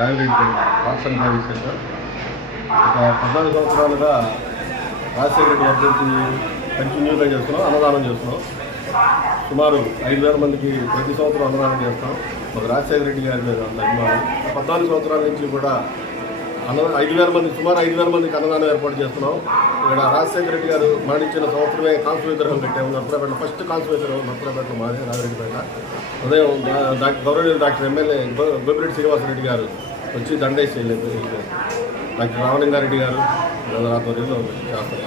రావిరెడ్డి రాష్ట్రం భావిస్తారు. ఒక 14 సంవత్సరాలుగా రాజశేఖర రెడ్డి అభ్యర్థి కంటిన్యూగా చేస్తున్నాం, అన్నదానం చేస్తున్నాం. సుమారు 5,000 మందికి ప్రతి సంవత్సరం అన్నదానం చేస్తాం. మాకు రాజశేఖర రెడ్డి గారి మీద ఉన్న అభిమానం. 14 సంవత్సరాల నుంచి కూడా 5,000 మంది, సుమారు 5,000 మందికి అన్నదానం ఏర్పాటు చేస్తున్నాం. ఇక్కడ రాజశేఖర రెడ్డి గారు మరణించిన సంవత్సరమే కాంస్య విగ్రహం పెట్టాము. నర్సరాపేట ఫస్ట్ కాంస్య విగ్రహం నర్సరాపేటలో మాది రాజరెడ్డిపేట. ఉదయం గౌరవనీయులు డాక్టర్ ఎమ్మెల్యే గోపిరెడ్డి శ్రీనివాసరెడ్డి గారు వచ్చి దండేసి వెళ్ళారు. డాక్టర్ రామలింగారెడ్డి గారు ఆధ్వర్యంలో చేస్తారు.